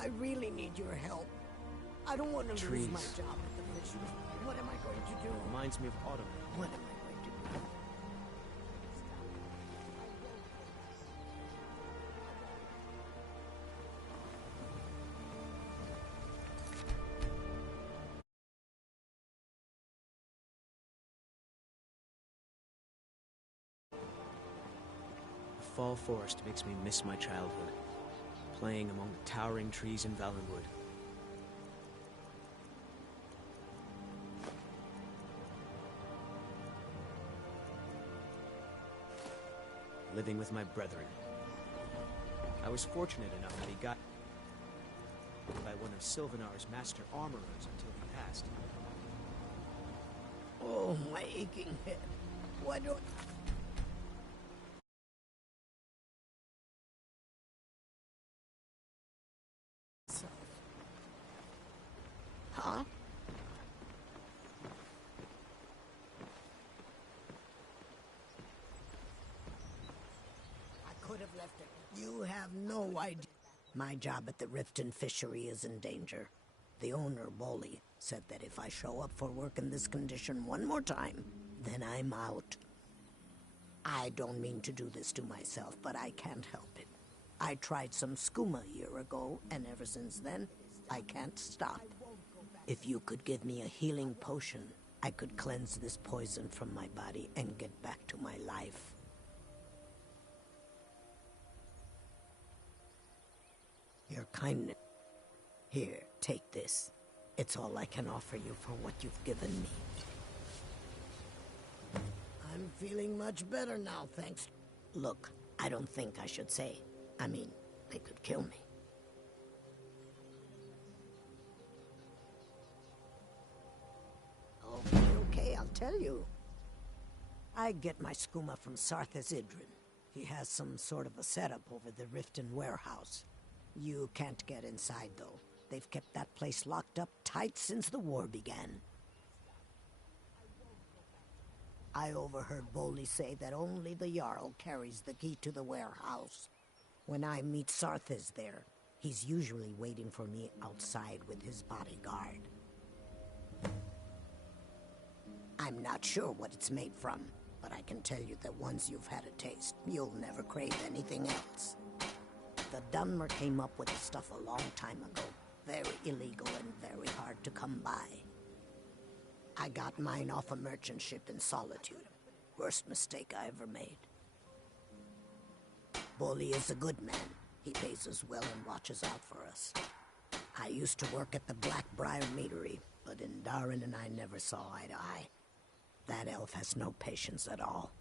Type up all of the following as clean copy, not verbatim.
I really need your help. I don't want to lose my job at the fishery. What am I going to do? Reminds me of autumn. What am I going to do? The fall forest makes me miss my childhood, playing among the towering trees in Valenwood. Living with my brethren. I was fortunate enough that he got by one of Sylvanar's master armorers until he passed. Oh, my aching head. Why don't... Huh? I could have left it. You have no idea. My job at the Riften fishery is in danger. The owner, Bolly, said that if I show up for work in this condition one more time, then I'm out. I don't mean to do this to myself, but I can't help it. I tried some skooma a year ago, and ever since then, I can't stop. If you could give me a healing potion, I could cleanse this poison from my body and get back to my life. Your kindness. Here, take this. It's all I can offer you for what you've given me. I'm feeling much better now, thanks. Look, I don't think I should say. I mean, they could kill me. Okay, I'll tell you. I get my skooma from Sarthas Idrin. He has some sort of a setup over the Riften warehouse. You can't get inside, though. They've kept that place locked up tight since the war began. I overheard Bolly say that only the Jarl carries the key to the warehouse. When I meet Sarthas there, he's usually waiting for me outside with his bodyguard. I'm not sure what it's made from, but I can tell you that once you've had a taste, you'll never crave anything else. The Dunmer came up with the stuff a long time ago. Very illegal and very hard to come by. I got mine off a merchant ship in Solitude. Worst mistake I ever made. Bolly is a good man. He pays us well and watches out for us. I used to work at the Blackbriar meadery, but Indarin and I never saw eye to eye. That elf has no patience at all.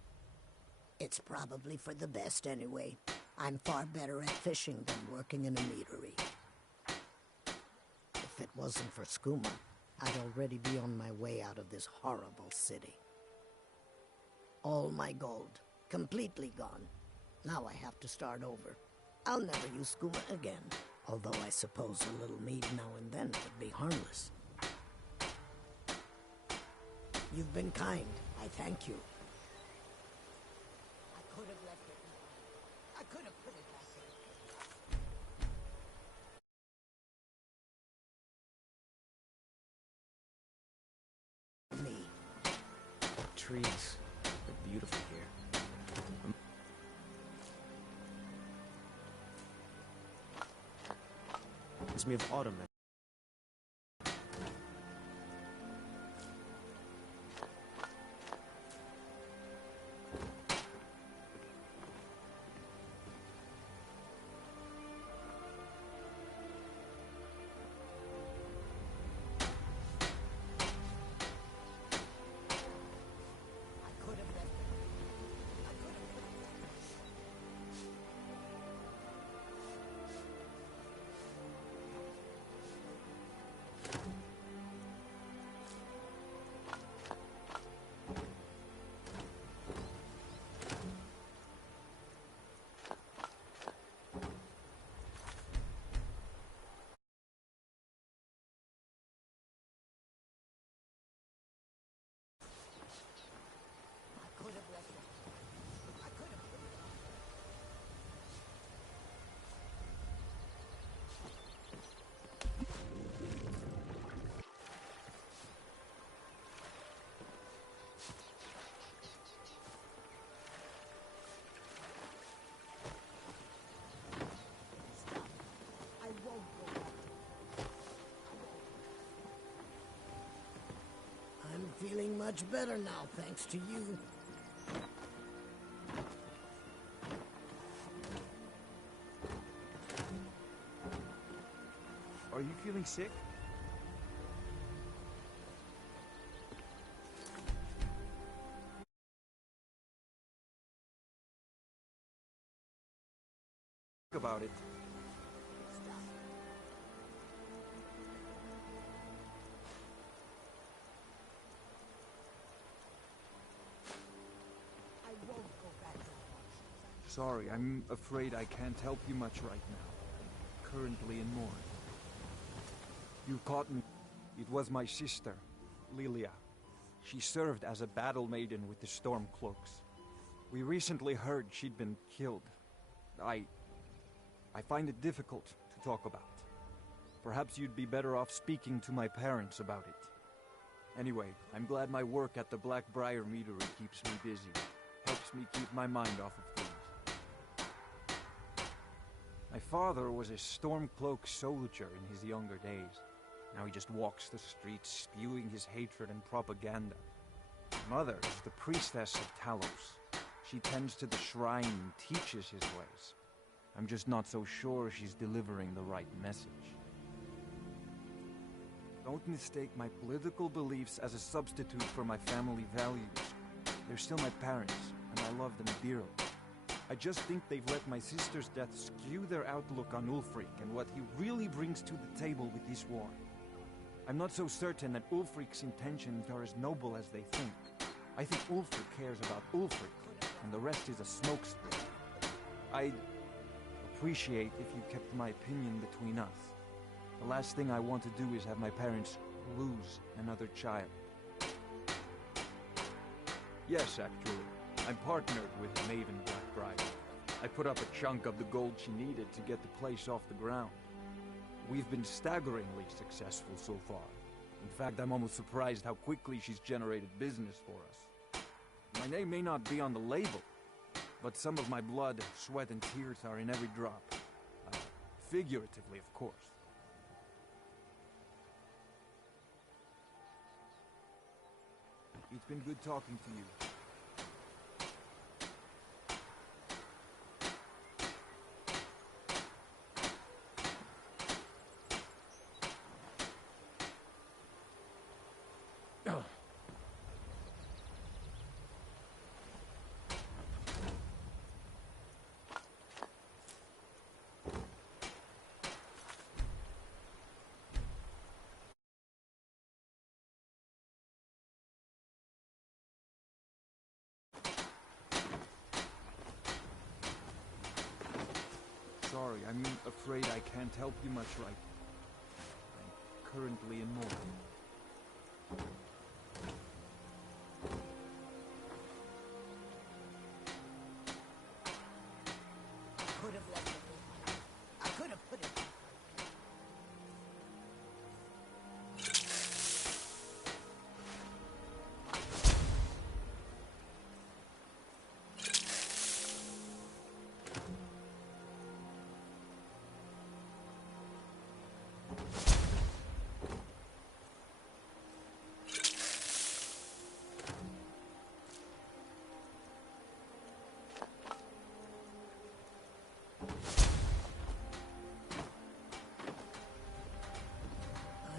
It's probably for the best anyway. I'm far better at fishing than working in a meadery. If it wasn't for skooma, I'd already be on my way out of this horrible city. All my gold, completely gone. Now I have to start over. I'll never use skooma again, although I suppose a little mead now and then would be harmless. You've been kind. I thank you. I could have left it. I could have put it back in. Me. Trees. They're beautiful here. Reminds me of autumn. much better now, thanks to you. Are you feeling sick? About it. I won't go back to Sorry, I'm afraid I can't help you much right now. Currently in mourning. You caught me. It was my sister, Lilia. She served as a battle maiden with the Stormcloaks. We recently heard she'd been killed. I find it difficult to talk about. Perhaps you'd be better off speaking to my parents about it. Anyway, I'm glad my work at the Blackbriar Meadery keeps me busy. Helps me keep my mind off of things. My father was a Stormcloak soldier in his younger days. Now he just walks the streets spewing his hatred and propaganda. My mother is the priestess of Talos. She tends to the shrine and teaches his ways. I'm just not so sure she's delivering the right message. Don't mistake my political beliefs as a substitute for my family values. They're still my parents, and I love them dearly. I just think they've let my sister's death skew their outlook on Ulfric and what he really brings to the table with this war. I'm not so certain that Ulfric's intentions are as noble as they think. I think Ulfric cares about Ulfric, and the rest is a smokescreen. I'd appreciate if you kept my opinion between us. The last thing I want to do is have my parents lose another child. Yes, actually. I'm partnered with Maven Blackbriar. I put up a chunk of the gold she needed to get the place off the ground. We've been staggeringly successful so far. In fact, I'm almost surprised how quickly she's generated business for us. My name may not be on the label, but some of my blood, sweat, and tears are in every drop. Figuratively, of course. It's been good talking to you. Sorry, I'm afraid I can't help you much right now. I'm currently in mourning. could have left it. I could have put it.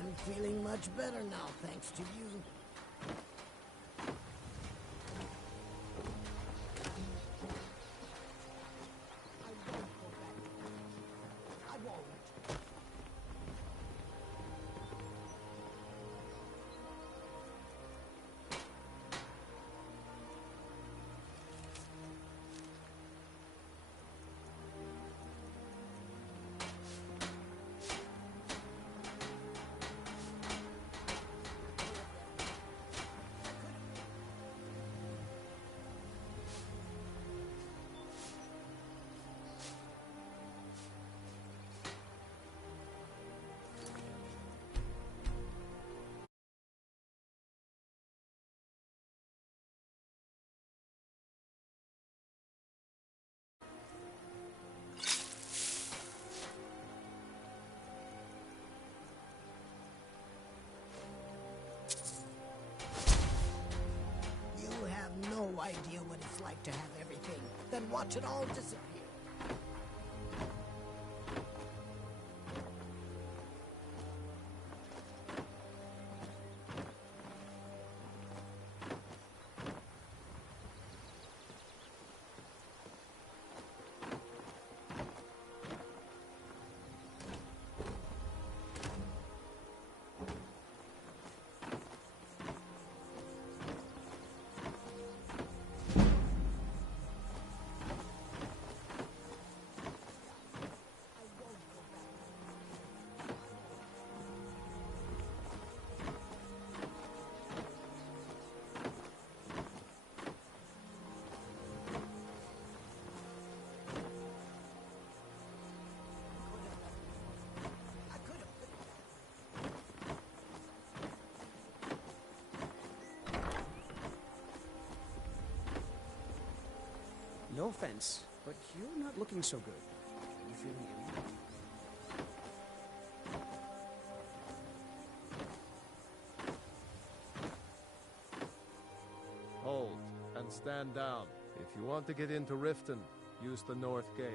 I'm feeling much better now, thanks to you. I won't. like to have everything, then watch it all disappear. No offense, but you're not looking so good. Are you feeling ill? Hold, and stand down. If you want to get into Riften, use the north gate.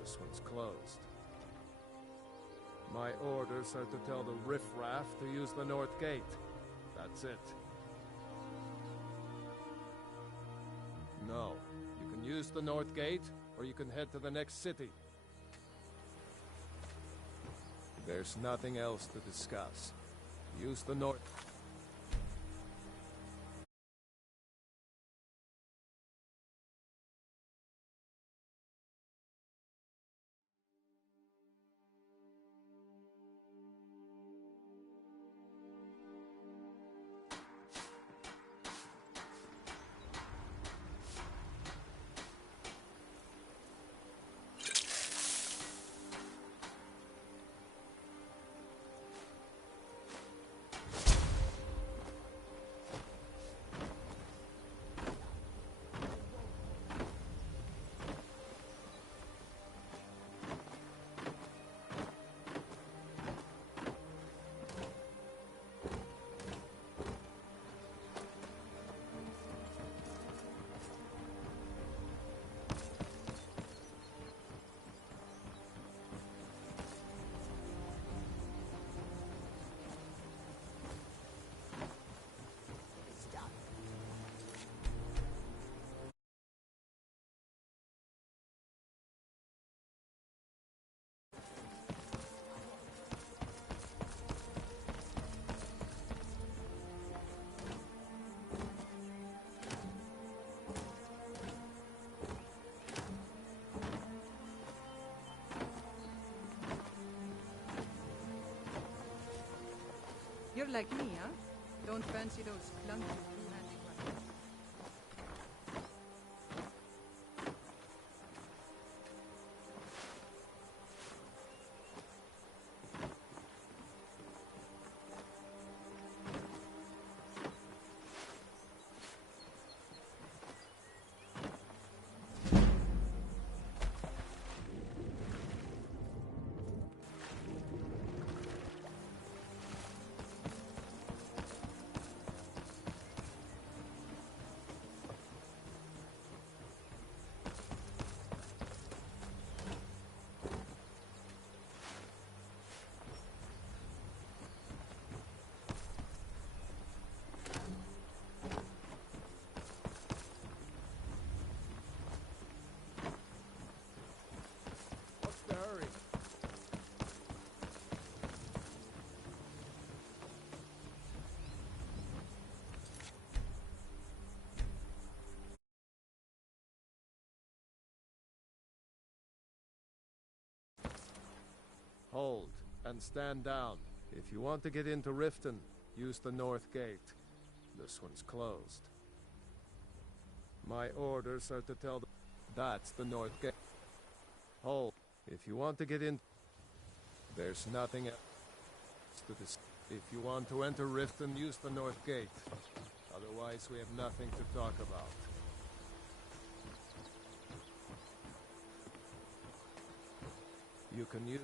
This one's closed. My orders are to tell the riffraff to use the north gate. That's it. No. You can use the north gate, or you can head to the next city. There's nothing else to discuss. Use the north... You're like me, huh? Don't fancy those clunky two-handed weapons. What's the hurry? Hold, and stand down. If you want to get into Riften, use the north gate. This one's closed. My orders are to tell the... That's the north gate. Hold. If you want to get in... There's nothing else to this. If you want to enter Riften, use the north gate. Otherwise, we have nothing to talk about. You can use...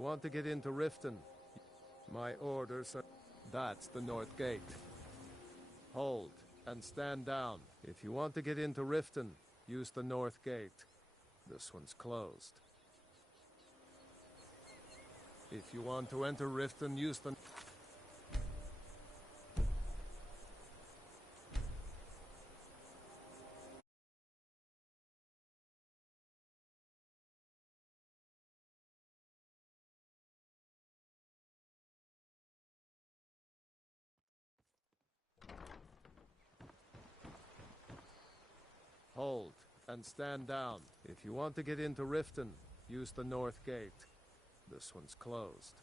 you want to get into Riften, my orders are... That's the north gate. Hold and stand down. If you want to get into Riften, use the north gate. This one's closed. If you want to enter Riften, use the... Hold and stand down. If you want to get into Riften, use the north gate. This one's closed.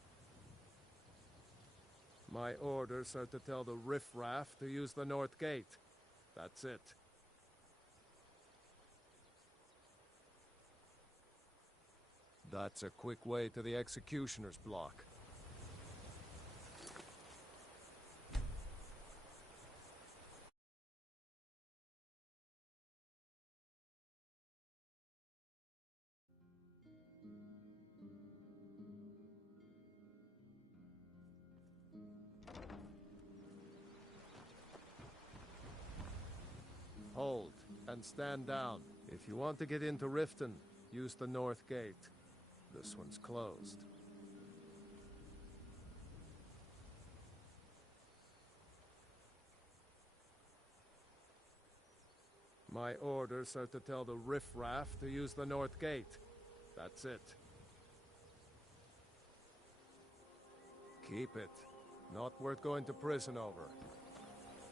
My orders are to tell the riffraff to use the north gate. That's it. That's a quick way to the executioner's block. Hold and stand down. If you want to get into Riften, use the north gate. This one's closed. My orders are to tell the riffraff to use the north gate. That's it. Keep it. Not worth going to prison over.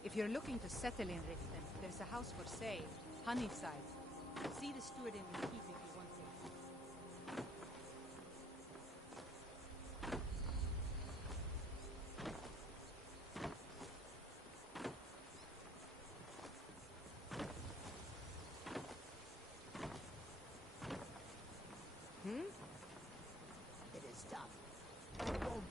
If you're looking to settle in Riften, there's a house for sale, Honeyside. See the steward in the keep if you want it. It is tough. I won't.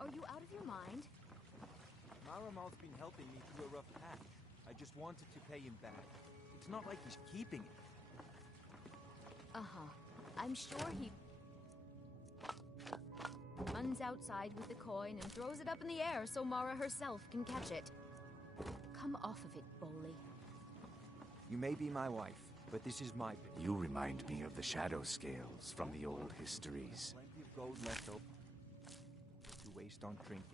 Are you out of your mind? Maramal's been helping me through a rough patch. I just wanted to pay him back. It's not like he's keeping it. Uh-huh. I'm sure he runs outside with the coin and throws it up in the air so Mara herself can catch it. Come off of it, Boley. You may be my wife, but this is my bit. You remind me of the shadow scales from the old histories. Plenty of gold left over to waste on trinkets.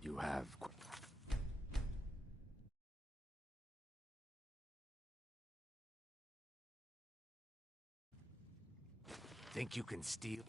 You have... Think you can steal?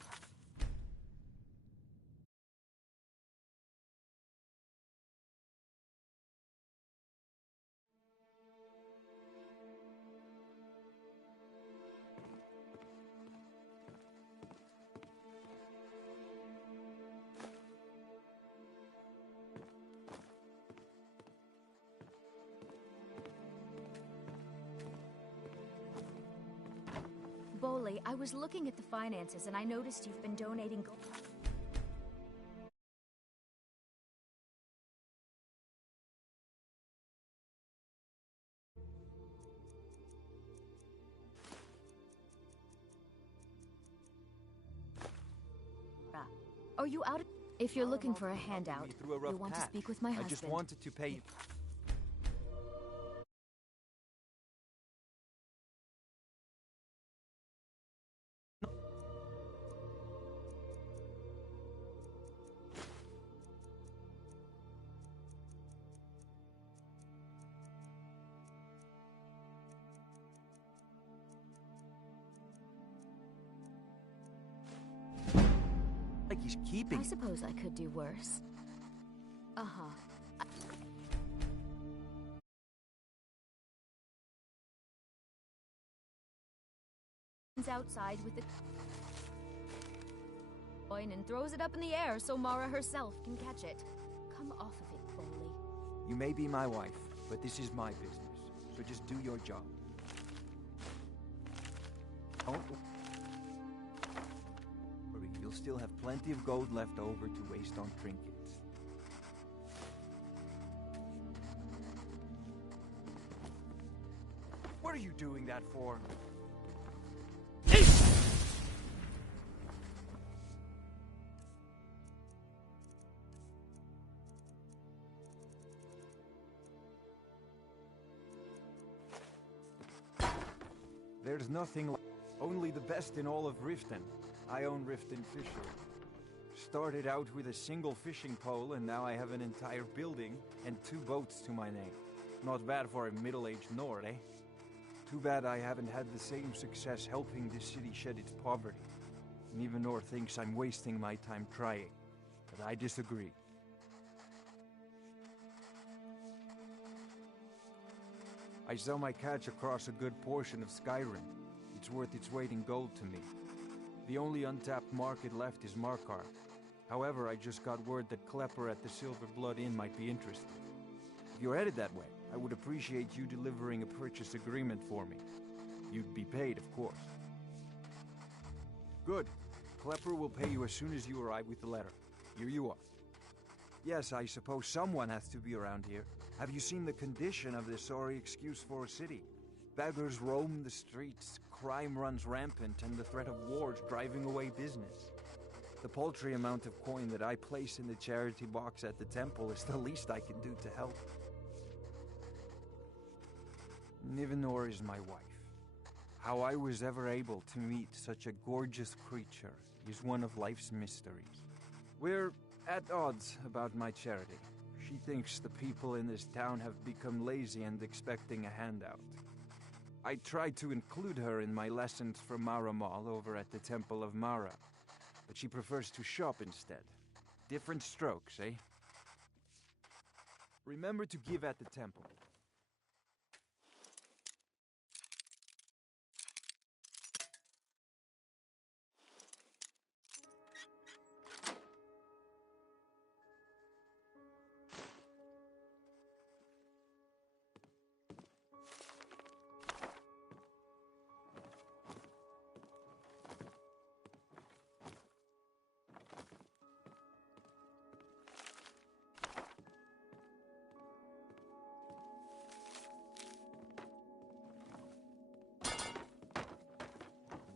Boley, I was looking at the finances and I noticed you've been donating gold. Are you out of... If you're looking for a handout, you'll want to speak with my husband. I just wanted to pay you. he's keeping I it. suppose I could do worse. Uh-huh. Outside with the coin and throws it up in the air so Mara herself can catch it. Come off of it, Boley. You may be my wife, but this is my business. So just do your job. Oh. Hurry, you'll still have plenty of gold left over to waste on trinkets. What are you doing that for? There's nothing only the best in all of Riften. I own Riften Fishery. Started out with a single fishing pole, and now I have an entire building and 2 boats to my name. Not bad for a middle-aged Nord, eh? Too bad I haven't had the same success helping this city shed its poverty. Nivenor thinks I'm wasting my time trying, but I disagree. I sell my catch across a good portion of Skyrim. It's worth its weight in gold to me. The only untapped market left is Markarth. However, I just got word that Klepper at the Silver Blood Inn might be interested. If you're headed that way, I would appreciate you delivering a purchase agreement for me. You'd be paid, of course. Good. Klepper will pay you as soon as you arrive with the letter. Here you are. Yes, I suppose someone has to be around here. Have you seen the condition of this sorry excuse for a city? Beggars roam the streets, crime runs rampant, and the threat of war's driving away business. The paltry amount of coin that I place in the charity box at the temple is the least I can do to help. Nivenor is my wife. How I was ever able to meet such a gorgeous creature is one of life's mysteries. We're at odds about my charity. She thinks the people in this town have become lazy and expecting a handout. I tried to include her in my lessons from Maramal over at the Temple of Mara, but she prefers to shop instead. Different strokes, eh? Remember to give at the temple.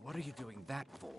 What are you doing that for?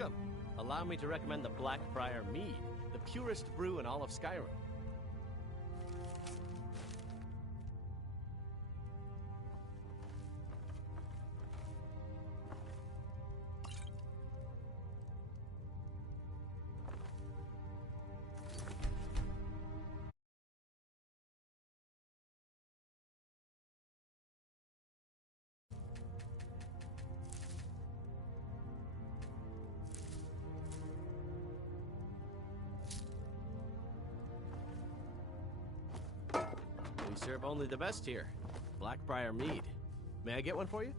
welcome. Allow me to recommend the Blackbriar Mead, the purest brew in all of Skyrim. We serve only the best here. Blackbriar Mead. May I get one for you?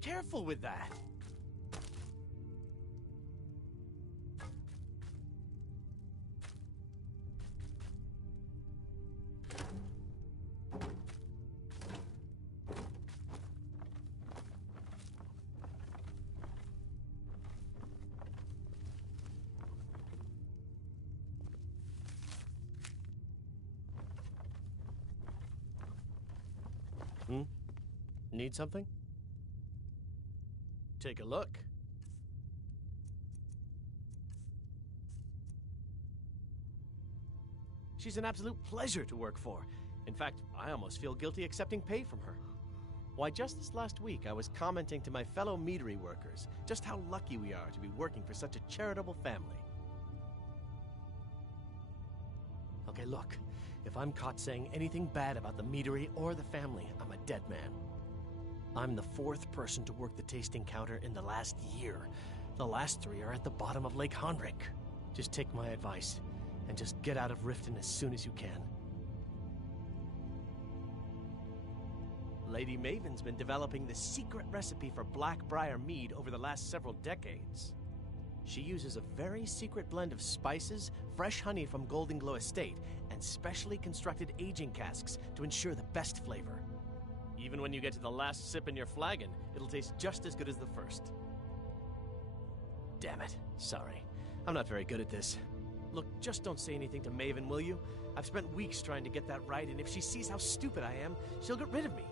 Careful with that. Need something? Take a look. She's an absolute pleasure to work for. In fact, I almost feel guilty accepting pay from her. Why, just this last week, I was commenting to my fellow meadery workers just how lucky we are to be working for such a charitable family. Okay, look. If I'm caught saying anything bad about the meadery or the family, I'm a dead man. I'm the 4th person to work the tasting counter in the last year. The last 3 are at the bottom of Lake Honrick. Just take my advice, and just get out of Riften as soon as you can. Lady Maven's been developing the secret recipe for Blackbriar Mead over the last several decades. She uses a very secret blend of spices, fresh honey from Golden Glow Estate, and specially constructed aging casks to ensure the best flavor. Even when you get to the last sip in your flagon, it'll taste just as good as the first. Damn it. Sorry. I'm not very good at this. Look, just don't say anything to Maven, will you? I've spent weeks trying to get that right, and if she sees how stupid I am, she'll get rid of me.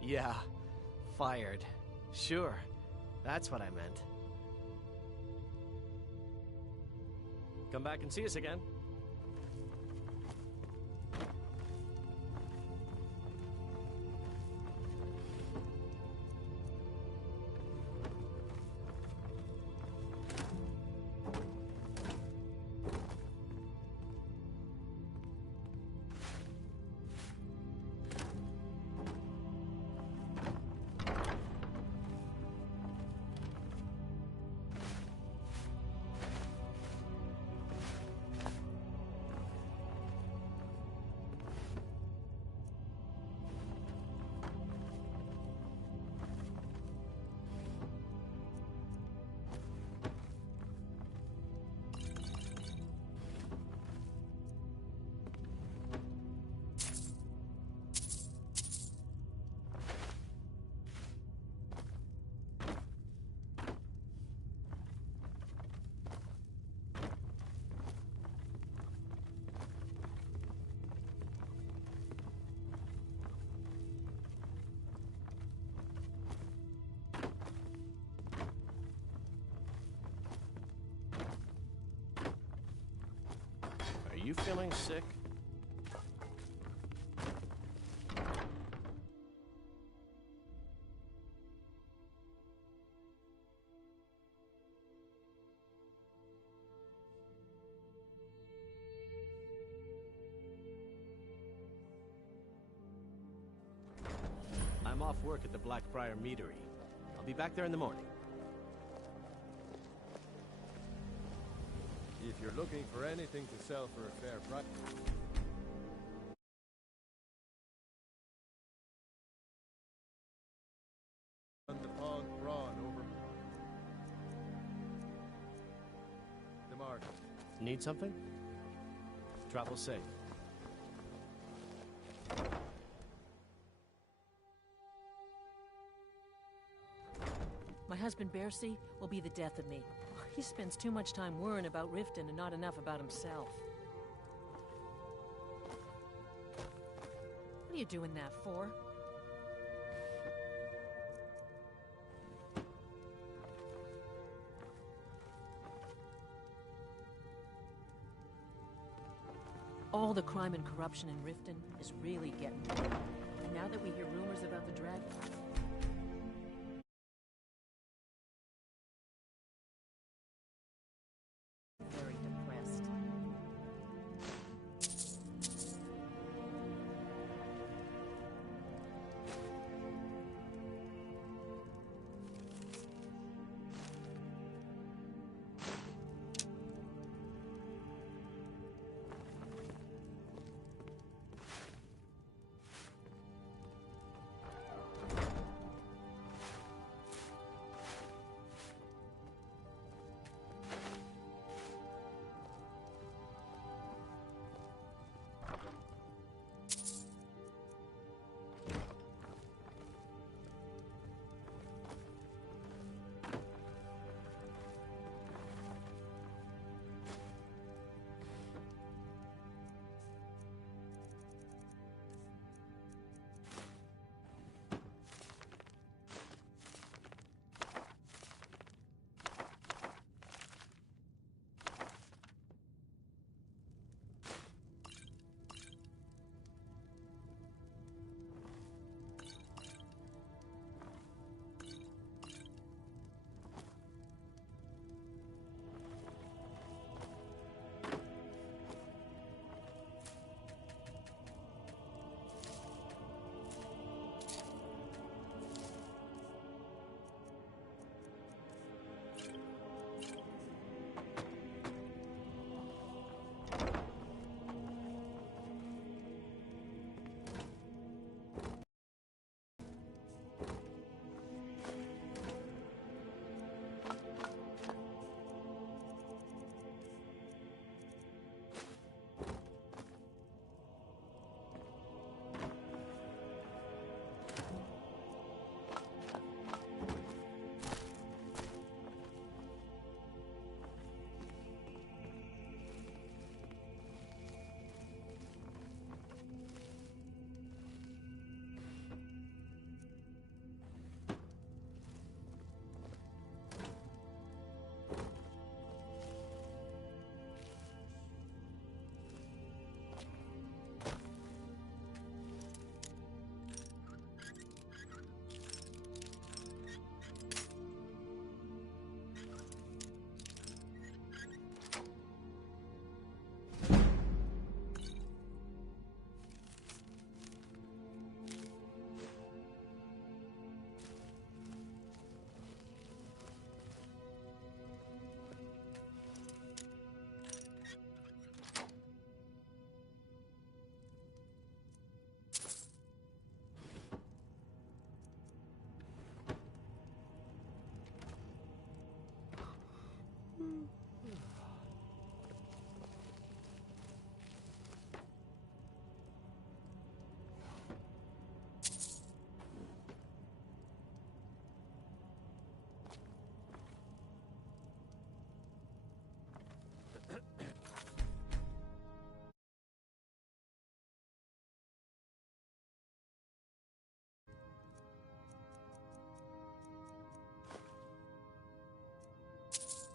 Yeah. Fired. Sure. That's what I meant. Come back and see us again. Are you feeling sick? I'm off work at the Blackbriar Meadery. I'll be back there in the morning. If you're looking for anything to sell for a fair price... On the pond brawn over... the market. Need something? Travel safe. husband Bercy will be the death of me. He spends too much time worrying about Riften and not enough about himself. What are you doing that for? All the crime and corruption in Riften is really getting to me. And now that we hear rumors about the dragon... very depressed.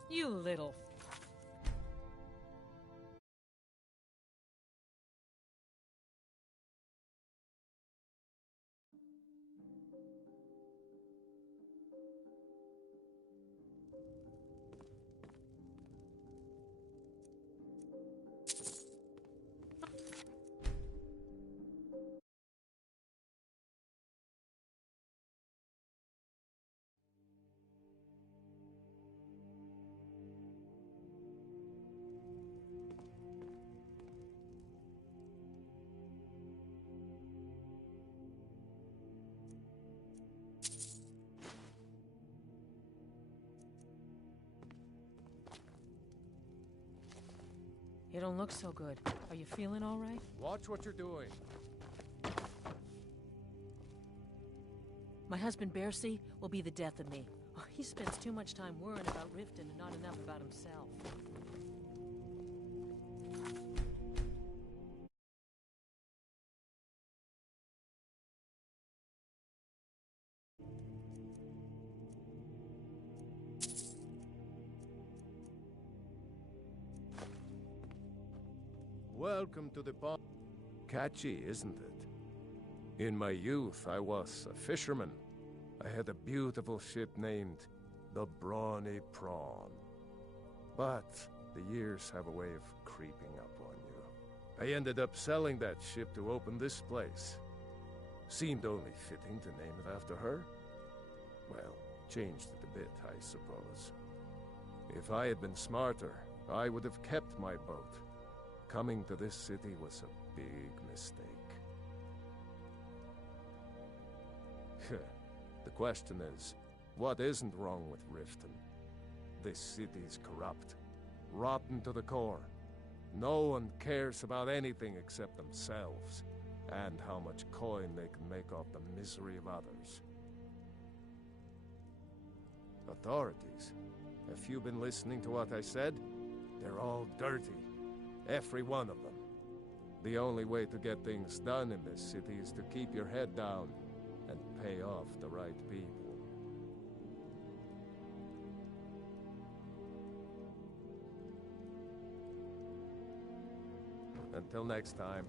You little... You don't look so good. Are you feeling all right? Watch what you're doing. My husband Bercy will be the death of me. He spends too much time worrying about Riften and not enough about himself. Welcome to the pond. Catchy, isn't it? In my youth, I was a fisherman. I had a beautiful ship named the Brawny Prawn. But the years have a way of creeping up on you. I ended up selling that ship to open this place. Seemed only fitting to name it after her. Well, changed it a bit, I suppose. If I had been smarter, I would have kept my boat. Coming to this city was a big mistake. The question is, what isn't wrong with Riften? This city's corrupt, rotten to the core. No one cares about anything except themselves, and how much coin they can make off the misery of others. Authorities, have you been listening to what I said? They're all dirty. Every one of them. The only way to get things done in this city is to keep your head down and pay off the right people. Until next time.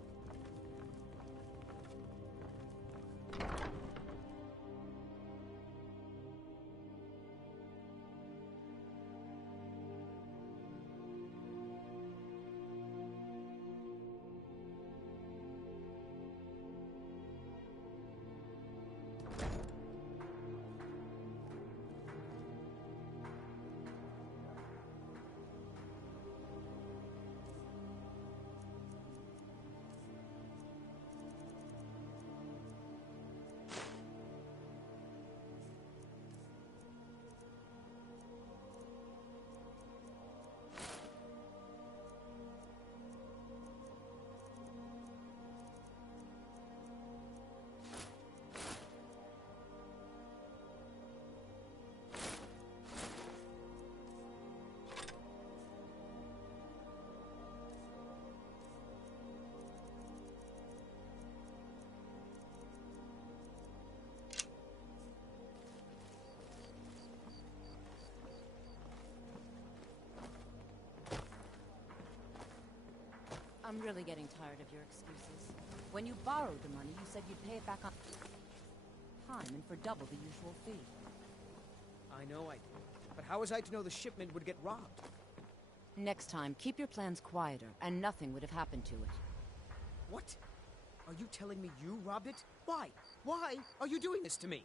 I'm really getting tired of your excuses. When you borrowed the money, you said you'd pay it back on time and for double the usual fee. I know I did. But how was I to know the shipment would get robbed? Next time, keep your plans quieter, and nothing would have happened to it. What? Are you telling me you robbed it? Why? Why are you doing this to me?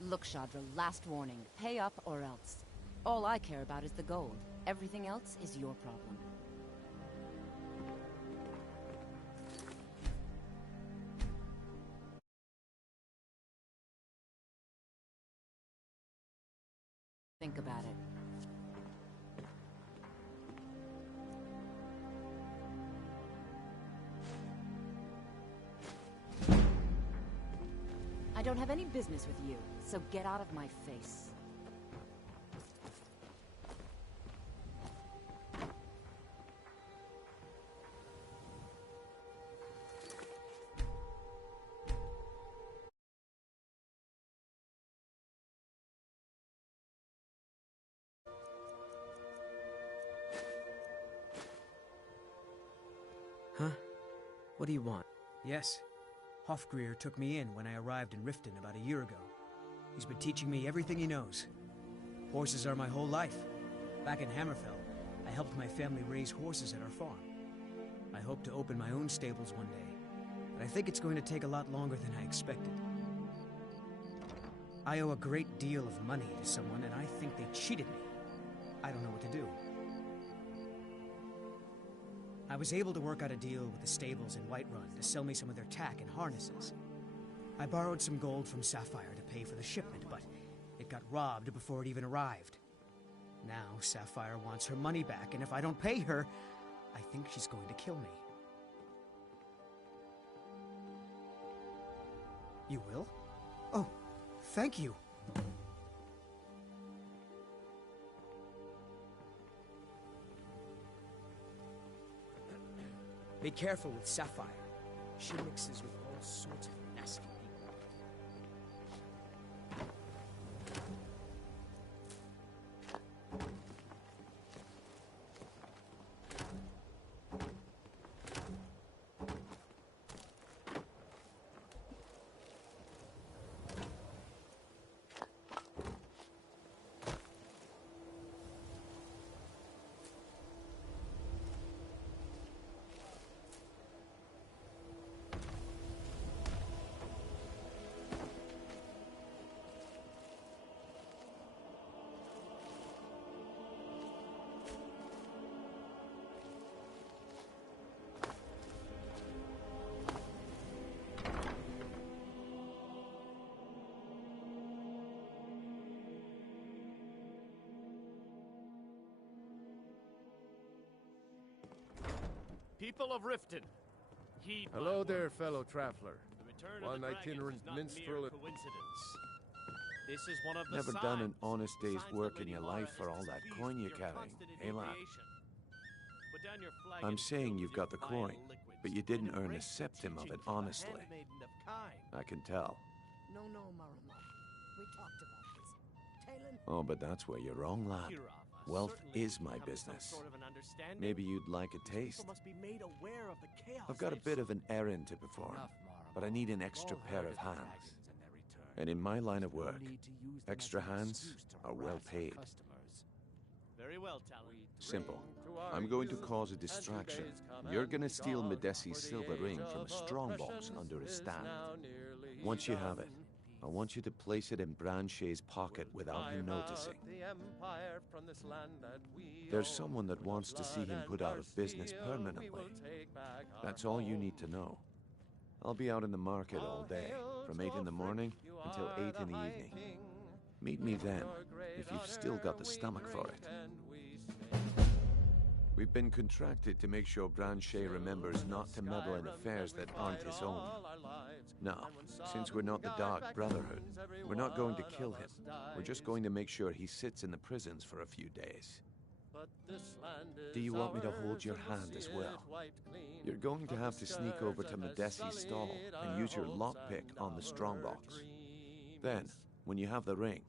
Look, Shadra, last warning. Pay up or else. All I care about is the gold. Everything else is your problem. Think about it. I don't have any business with you, so get out of my face. Huh? What do you want? Yes. Hofgreer took me in when I arrived in Riften about a year ago. He's been teaching me everything he knows. Horses are my whole life. Back in Hammerfell, I helped my family raise horses at our farm. I hope to open my own stables one day, but I think it's going to take a lot longer than I expected. I owe a great deal of money to someone, and I think they cheated me. I don't know what to do. I was able to work out a deal with the stables in Whiterun to sell me some of their tack and harnesses. I borrowed some gold from Sapphire to pay for the shipment, but it got robbed before it even arrived. Now Sapphire wants her money back, and if I don't pay her, I think she's going to kill me. You will? Oh, thank you. Be careful with Sapphire. She mixes with all sorts of nasty people. People of Riften, heed my Hello there, words. fellow traveler. The return One of the itinerant dragons is not minstrel. mere coincidence. This is one of the Never signs, done an honest day's signs work that in Lady your Mara life for is all that displeased coin you with your carry, constant eh, lad? inebriation. Put down your flag I'm and saying fill you've with got the your coin, vile liquids, but you and didn't earn a embrace the septim of it teachings the honestly. handmaiden of Kyne. I can tell. No, Marama. We talked about this. Talon? Oh, but that's where you're wrong, lad. Kirava, Wealth certainly is we've my come to some business. sort of an understanding. Maybe you'd like a These taste. people must be made aware of the chaos I've got a they've bit of suffered. an errand to perform, but I need an extra pair of hands. And in my line of work, extra hands are well paid. Very well, Talon. Simple. I'm going to cause a distraction. You're gonna steal Medesi's silver ring from a strongbox under his stand. Once you have it, I want you to place it in Branche's pocket without him noticing. There's someone that wants to see him put out of business permanently. That's all you need to know. I'll be out in the market all day, from 8 in the morning until 8 in the evening. Meet me then, if you've still got the stomach for it. We've been contracted to make sure Branche remembers not to meddle in affairs that aren't his own. Now, since we're not the Dark Brotherhood, we're not going to kill him. We're just going to make sure he sits in the prisons for a few days. Do you want me to hold your hand as well? You're going to have to sneak over to Medesi's stall and use your lockpick on the strongbox. Then, when you have the ring,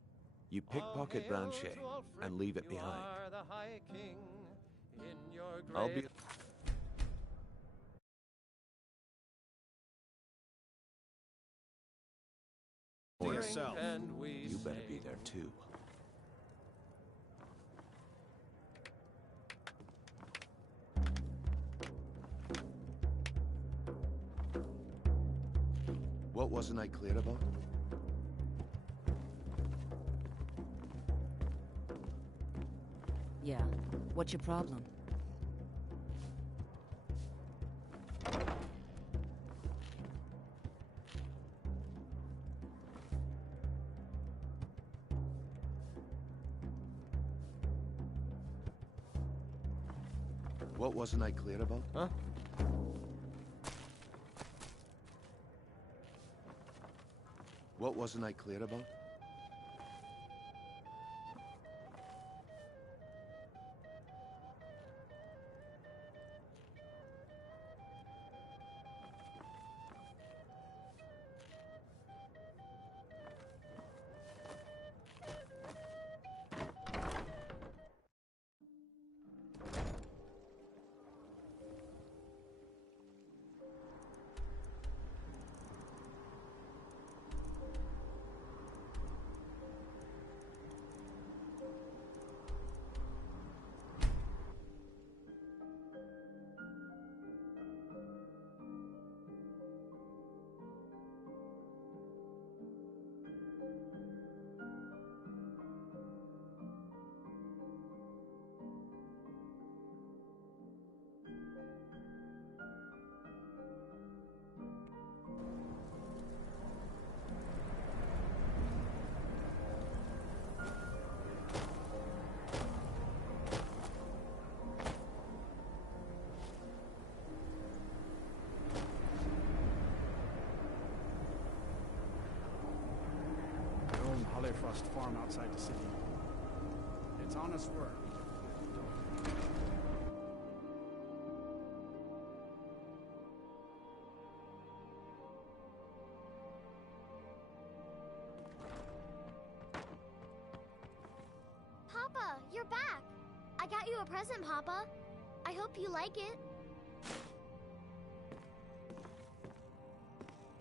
you pickpocket Branche and leave it behind. I'll be... To yourself. You better be there too. What wasn't I clear about? Yeah. What's your problem? What wasn't I clear about? Huh? What wasn't I clear about? Hollyfrost farm outside the city. It's honest work. you're back. I got you a present, Papa. I hope you like it.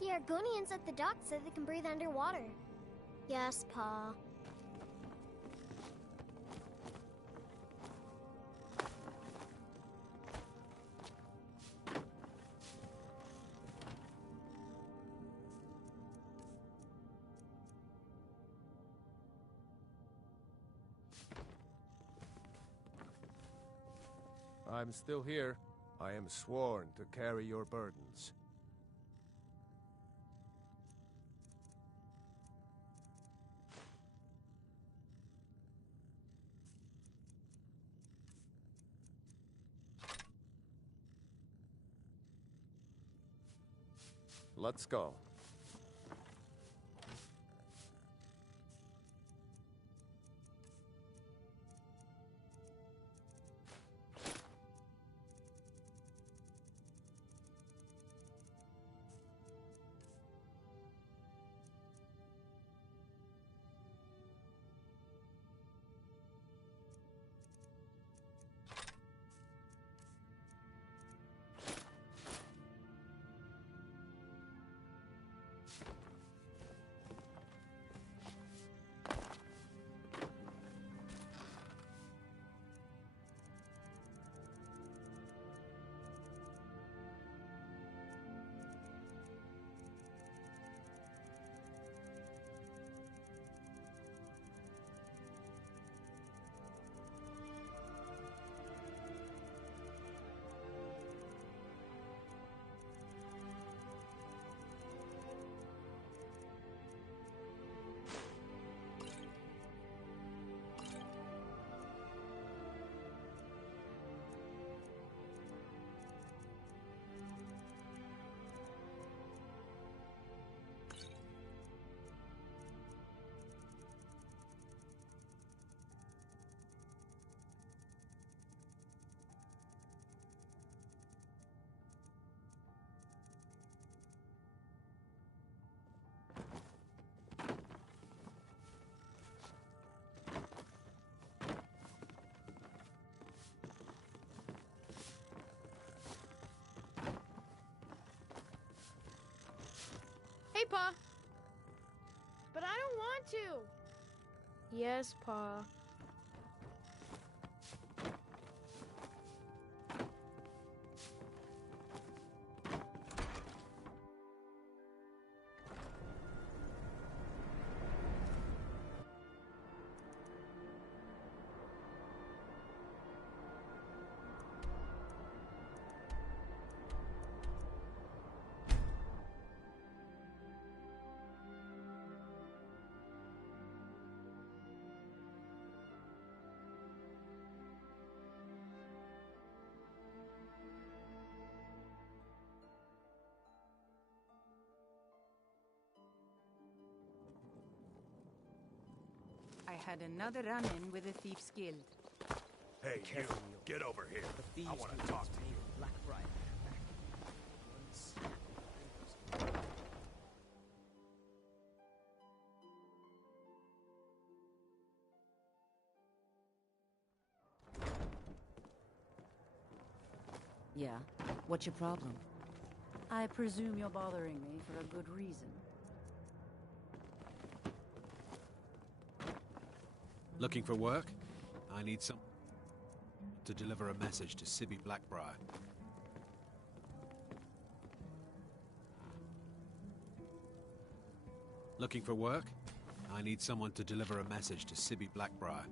The Argonians at the dock said they can breathe underwater. Yes, Pa. I'm still here. I am sworn to carry your burdens. Let's go. Hey, Pa! But I don't want to! Yes, Pa. I had another run-in with the Thieves' Guild. Hey, you, Careful, get over here. The I thieves want do to talk this to you. Blackbriar back once. Yeah? What's your problem? I presume you're bothering me for a good reason. Looking for work? I need some to deliver a message to Sibby Blackbriar. Looking for work? I need someone to deliver a message to Sibby Blackbriar.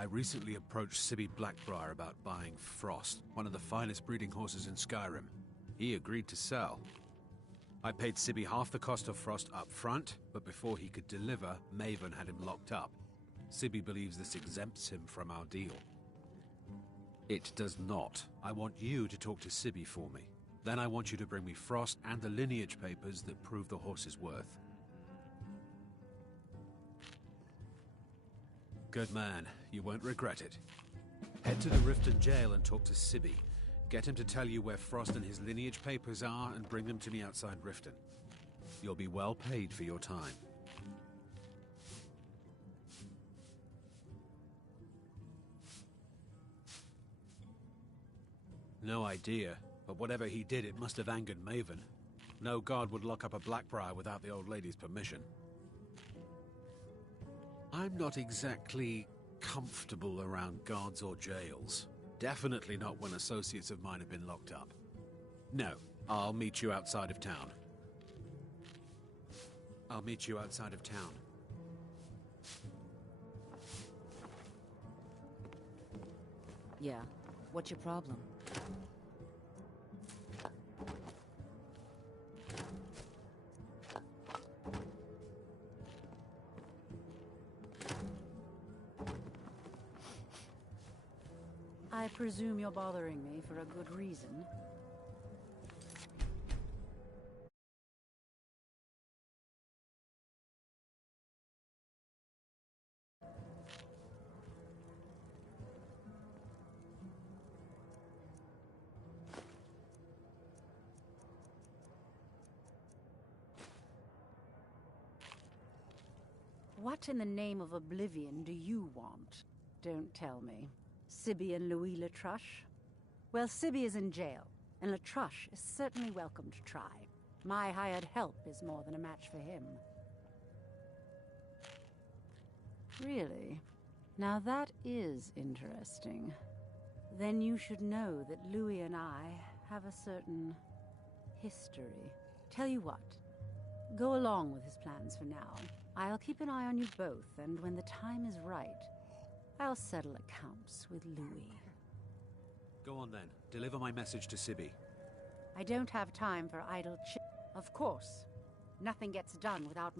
I recently approached Sibby Blackbriar about buying Frost, one of the finest breeding horses in Skyrim. He agreed to sell. I paid Sibby half the cost of Frost up front, but before he could deliver, Maven had him locked up. Sibby believes this exempts him from our deal. It does not. I want you to talk to Sibby for me. Then I want you to bring me Frost and the lineage papers that prove the horse's worth. Good man. You won't regret it. Head to the Riften jail and talk to Sibby. Get him to tell you where Frost and his lineage papers are and bring them to me outside Riften. You'll be well paid for your time. No idea, but whatever he did, it must have angered Maven. No guard would lock up a Blackbriar without the old lady's permission. I'm not exactly comfortable around guards or jails. Definitely not when associates of mine have been locked up. No, I'll meet you outside of town. I'll meet you outside of town. Yeah, what's your problem? I presume you're bothering me for a good reason. What in the name of oblivion do you want? Don't tell me. Sibby and Louis Latruche? Well, Sibby is in jail, and Latruche is certainly welcome to try. My hired help is more than a match for him. Really? Now that is interesting. Then you should know that Louis and I have a certain history. Tell you what, go along with his plans for now. I'll keep an eye on you both, and when the time is right, I'll settle accounts with Louis. Go on then. Deliver my message to Sibby. I don't have time for idle chit. Of course. Nothing gets done without...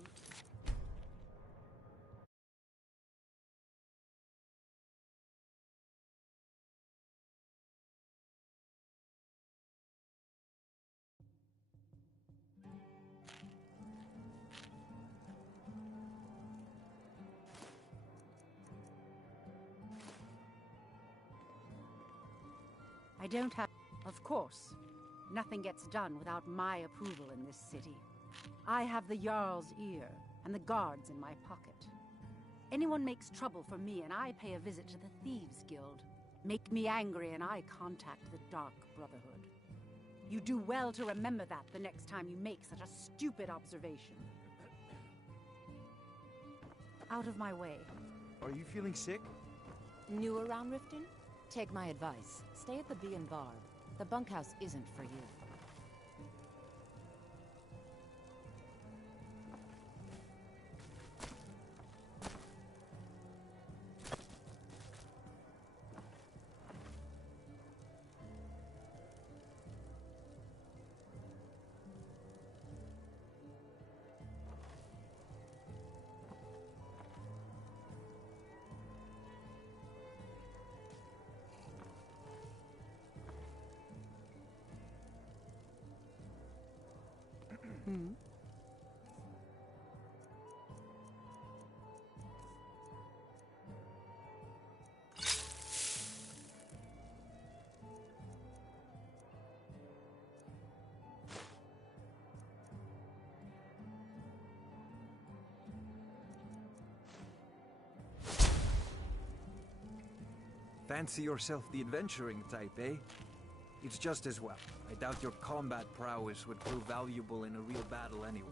I don't have... Of course. Nothing gets done without my approval in this city. I have the Jarl's ear, and the guards in my pocket. Anyone makes trouble for me, and I pay a visit to the Thieves' Guild. Make me angry, and I contact the Dark Brotherhood. You do well to remember that the next time you make such a stupid observation. Out of my way. Are you feeling sick? New around Riften? Take my advice. Stay at the Bee and Barb. The bunkhouse isn't for you. Hmm? Fancy yourself the adventuring type, eh? It's just as well. I doubt your combat prowess would prove valuable in a real battle anyway.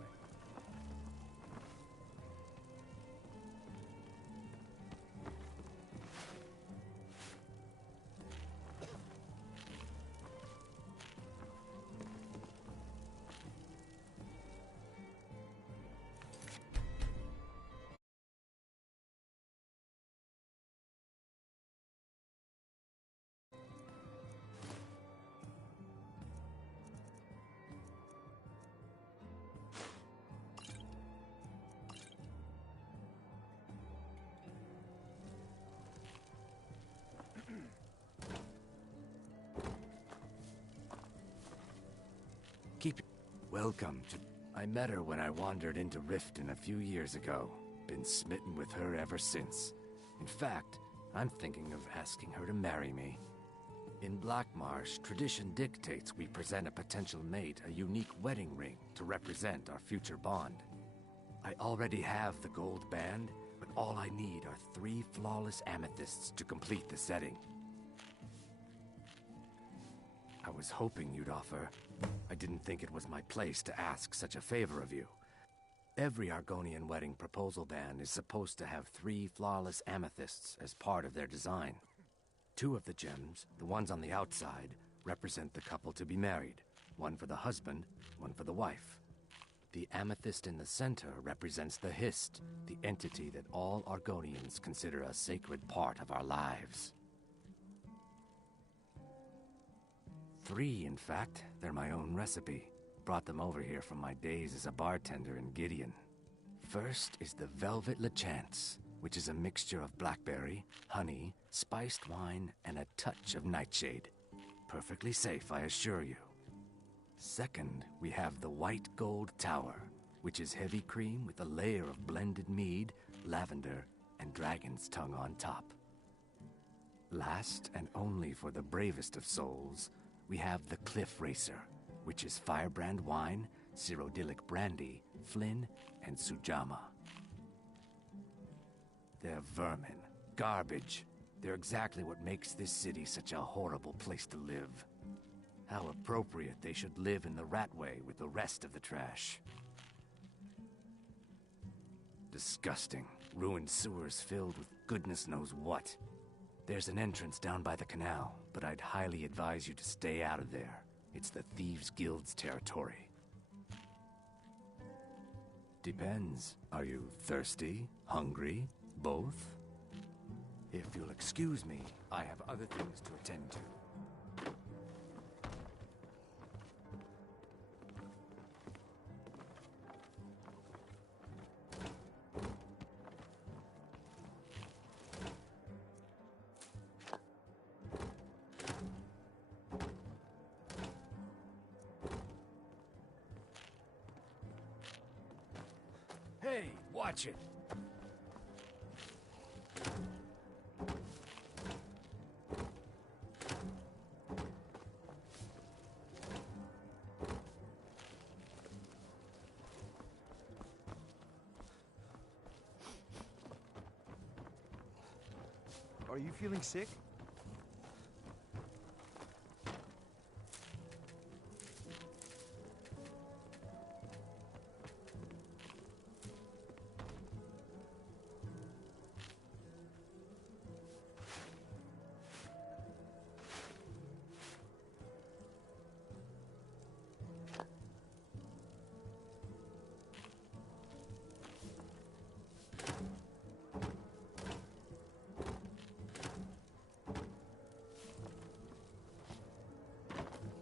Welcome to... I met her when I wandered into Riften a few years ago. Been smitten with her ever since. In fact, I'm thinking of asking her to marry me. In Black Marsh, tradition dictates we present a potential mate a unique wedding ring to represent our future bond. I already have the gold band, but all I need are 3 flawless amethysts to complete the setting. I was hoping you'd offer. I didn't think it was my place to ask such a favor of you. Every Argonian wedding proposal band is supposed to have 3 flawless amethysts as part of their design. 2 of the gems, the ones on the outside, represent the couple to be married. One for the husband, one for the wife. The amethyst in the center represents the Hist, the entity that all Argonians consider a sacred part of our lives. 3, in fact. They're my own recipe. Brought them over here from my days as a bartender in Gideon. First is the Velvet Lechance, which is a mixture of blackberry, honey, spiced wine, and a touch of nightshade. Perfectly safe, I assure you. Second, we have the White Gold Tower, which is heavy cream with a layer of blended mead, lavender, and dragon's tongue on top. Last, and only for the bravest of souls, we have the Cliff Racer, which is firebrand wine, Cyrodiilic brandy, Flynn, and Sujama. They're vermin, garbage. They're exactly what makes this city such a horrible place to live. How appropriate they should live in the Ratway with the rest of the trash. Disgusting. Ruined sewers filled with goodness knows what. There's an entrance down by the canal, but I'd highly advise you to stay out of there. It's the Thieves' Guild's territory. Depends. Are you thirsty? Hungry? Both? If you'll excuse me, I have other things to attend to. Hey, watch it! Are you feeling sick?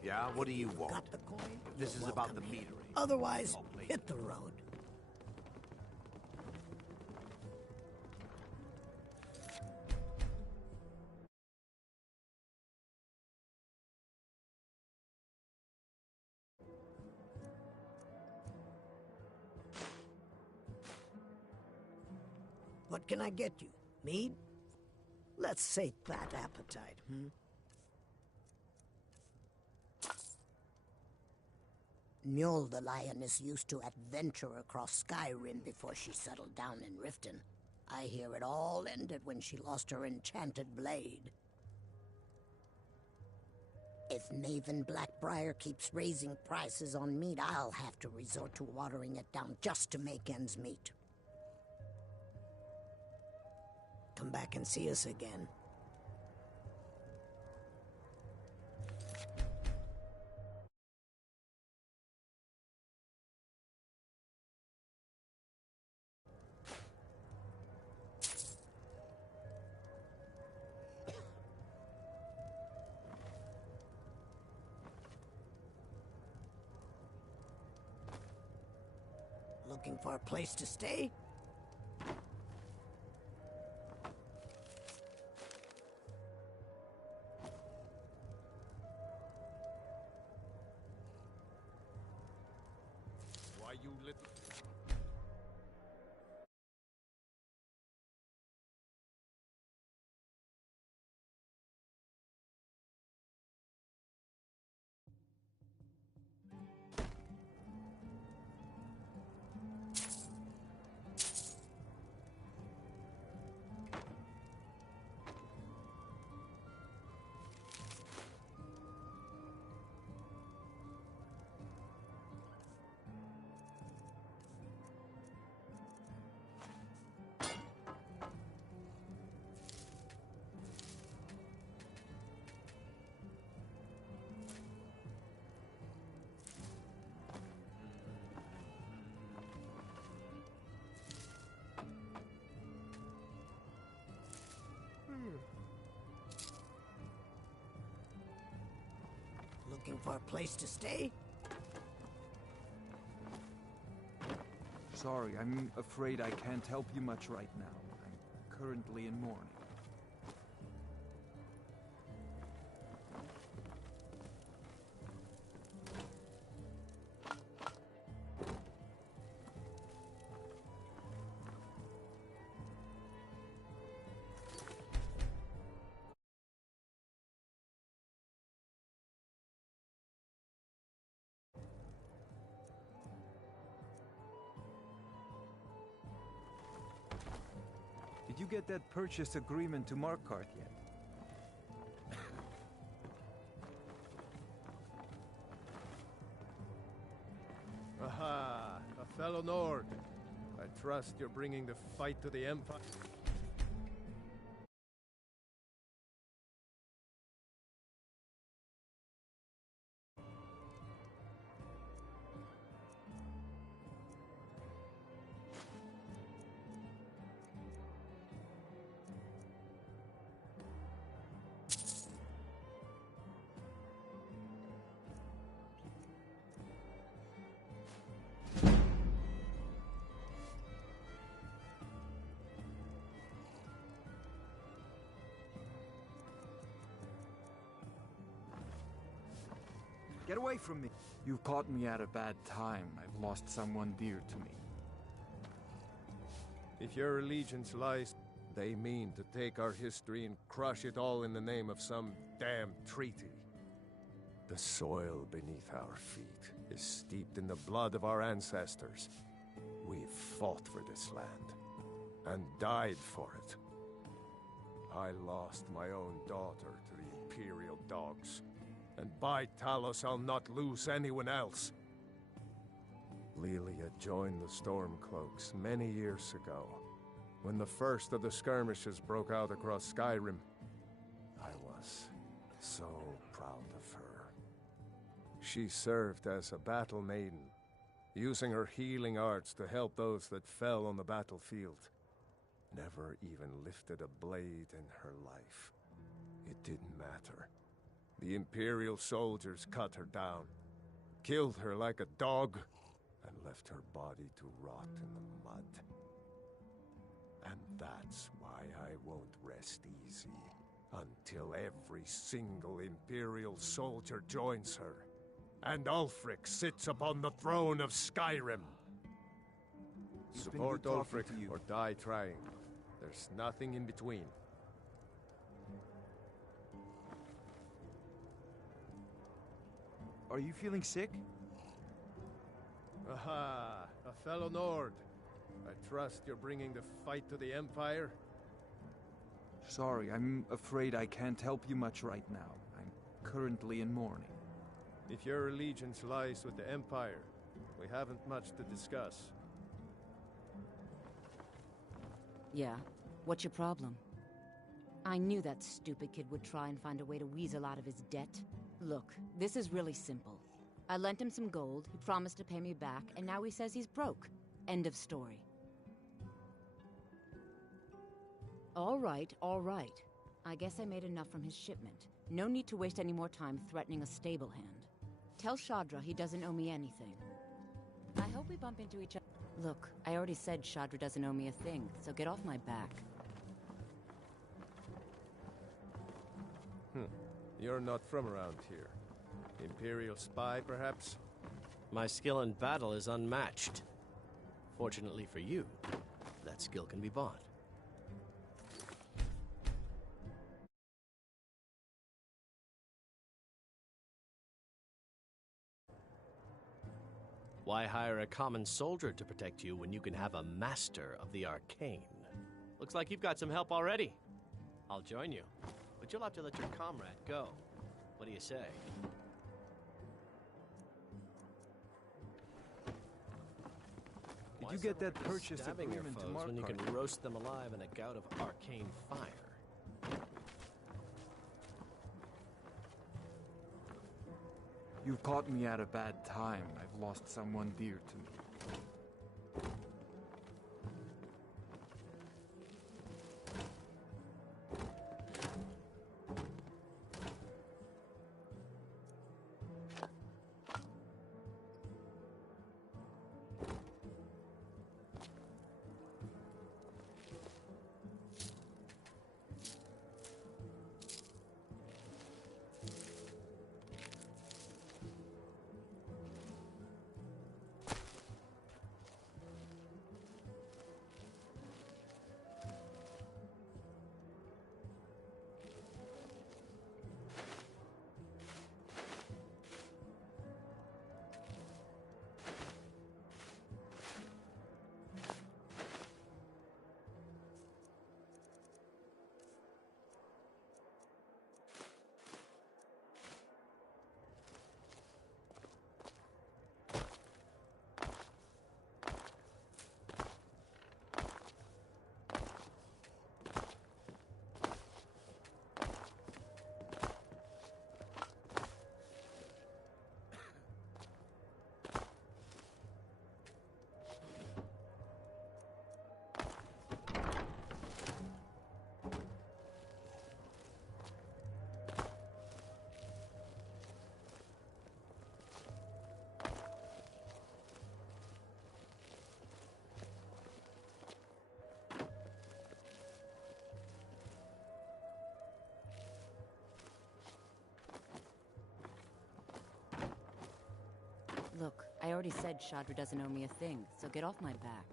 Yeah, what do you want? Got the coin? This is You're about the welcome here. metering. Otherwise, hit the road. What can I get you? Mead? Let's sate that appetite, Mjol the lioness used to adventure across Skyrim before she settled down in Riften. I hear it all ended when she lost her enchanted blade. If Maven Blackbriar keeps raising prices on meat, I'll have to resort to watering it down just to make ends meet. Come back and see us again. Looking for a place to stay? you little... Looking for a place to stay? Sorry, I'm afraid I can't help you much right now. I'm currently in mourning. Did you get that purchase agreement to Markarth yet? Aha! A fellow Nord. I trust you're bringing the fight to the Empire. Get away from me! You caught me at a bad time. I've lost someone dear to me. If your allegiance lies, they mean to take our history and crush it all in the name of some damn treaty. The soil beneath our feet is steeped in the blood of our ancestors. We've fought for this land, and died for it. I lost my own daughter to the Imperial dogs. And by Talos, I'll not lose anyone else. Lilia joined the Stormcloaks many years ago, when the first of the skirmishes broke out across Skyrim. I was so proud of her. She served as a battle maiden, using her healing arts to help those that fell on the battlefield. Never even lifted a blade in her life. It didn't matter. The Imperial soldiers cut her down, killed her like a dog, and left her body to rot in the mud. And that's why I won't rest easy until every single Imperial soldier joins her, and Ulfric sits upon the throne of Skyrim. Support Ulfric or die trying. There's nothing in between. Are you feeling sick? Aha! A fellow Nord. I trust you're bringing the fight to the Empire? Sorry, I'm afraid I can't help you much right now. I'm currently in mourning. If your allegiance lies with the Empire, we haven't much to discuss. Yeah? What's your problem? I knew that stupid kid would try and find a way to weasel out of his debt. Look, this is really simple. I lent him some gold, he promised to pay me back, and now he says he's broke. End of story. All right, all right. I guess I made enough from his shipment. No need to waste any more time threatening a stable hand. Tell Shadra he doesn't owe me anything. I hope we bump into each other. Look, I already said Shadra doesn't owe me a thing, so get off my back. You're not from around here. Imperial spy, perhaps? My skill in battle is unmatched. Fortunately for you, that skill can be bought. Why hire a common soldier to protect you when you can have a master of the arcane? Looks like you've got some help already. I'll join you, but you'll have to let your comrade go. What do you say? Did you get that purchase Stabbing your agreement to foes Mark? when you can roast them alive in a gout of arcane fire? You've caught me at a bad time. I've lost someone dear to me. Look, I already said Shadra doesn't owe me a thing, so get off my back.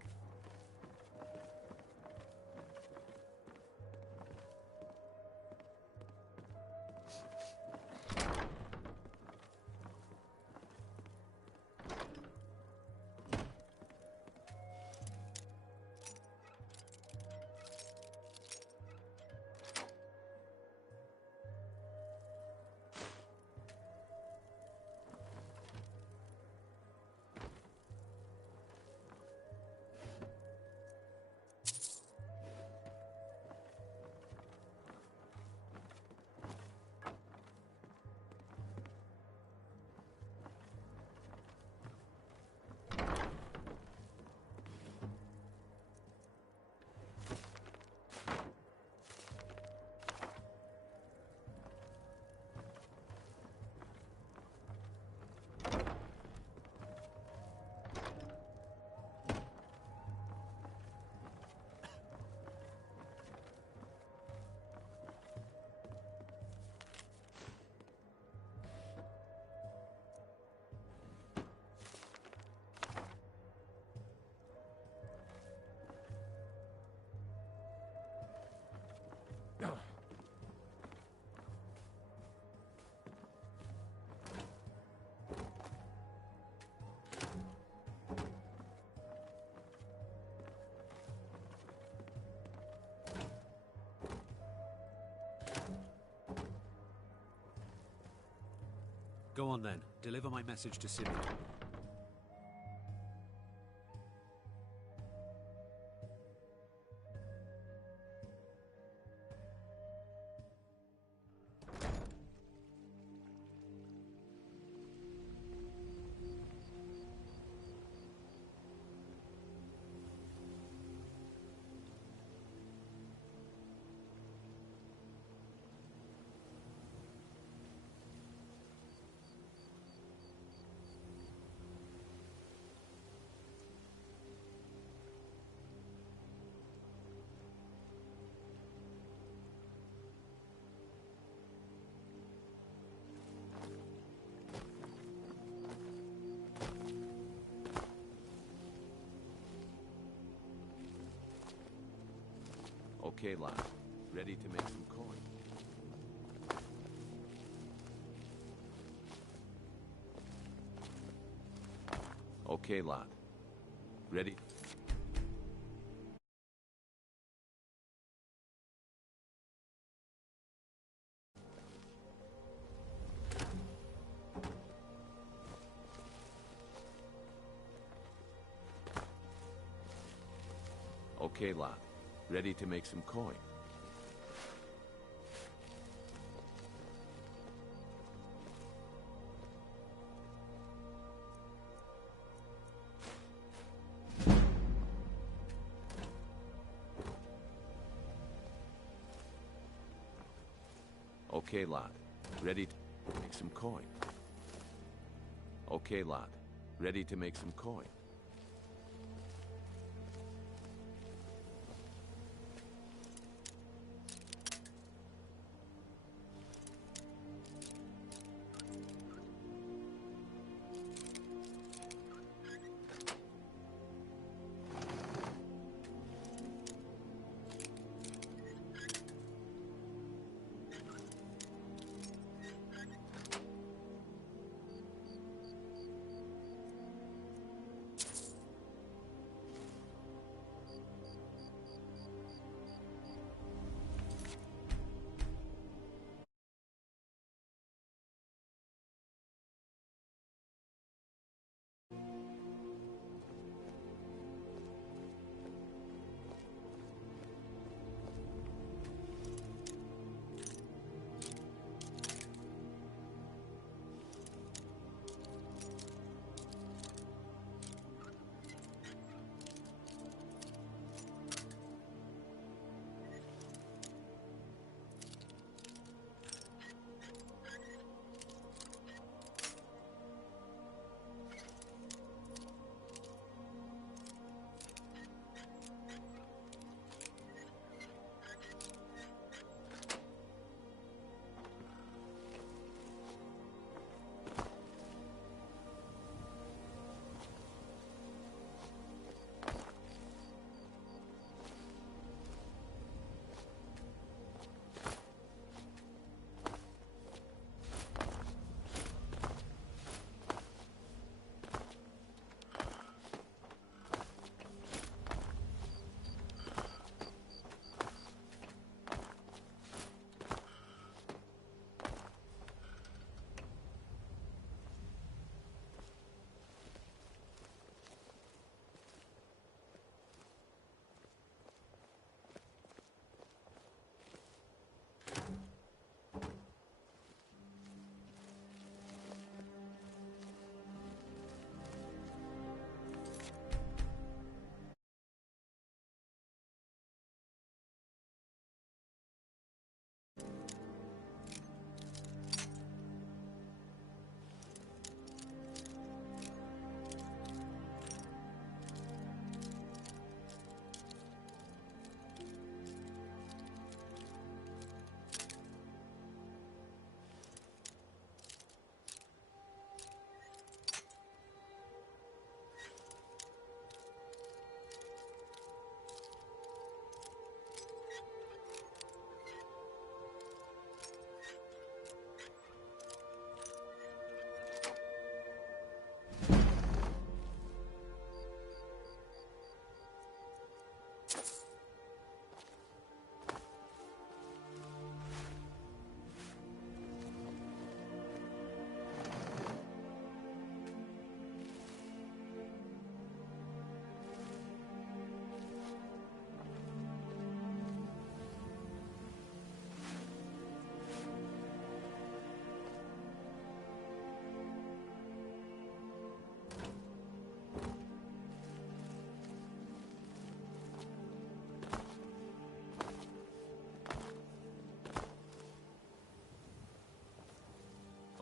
Go on then. Deliver my message to Sibi. Okay, lad. Ready to make some coin. Okay, lad. Ready? Okay, lad. Ready to make some coin. Okay, lad. Ready to make some coin. Okay, lad. Ready to make some coin.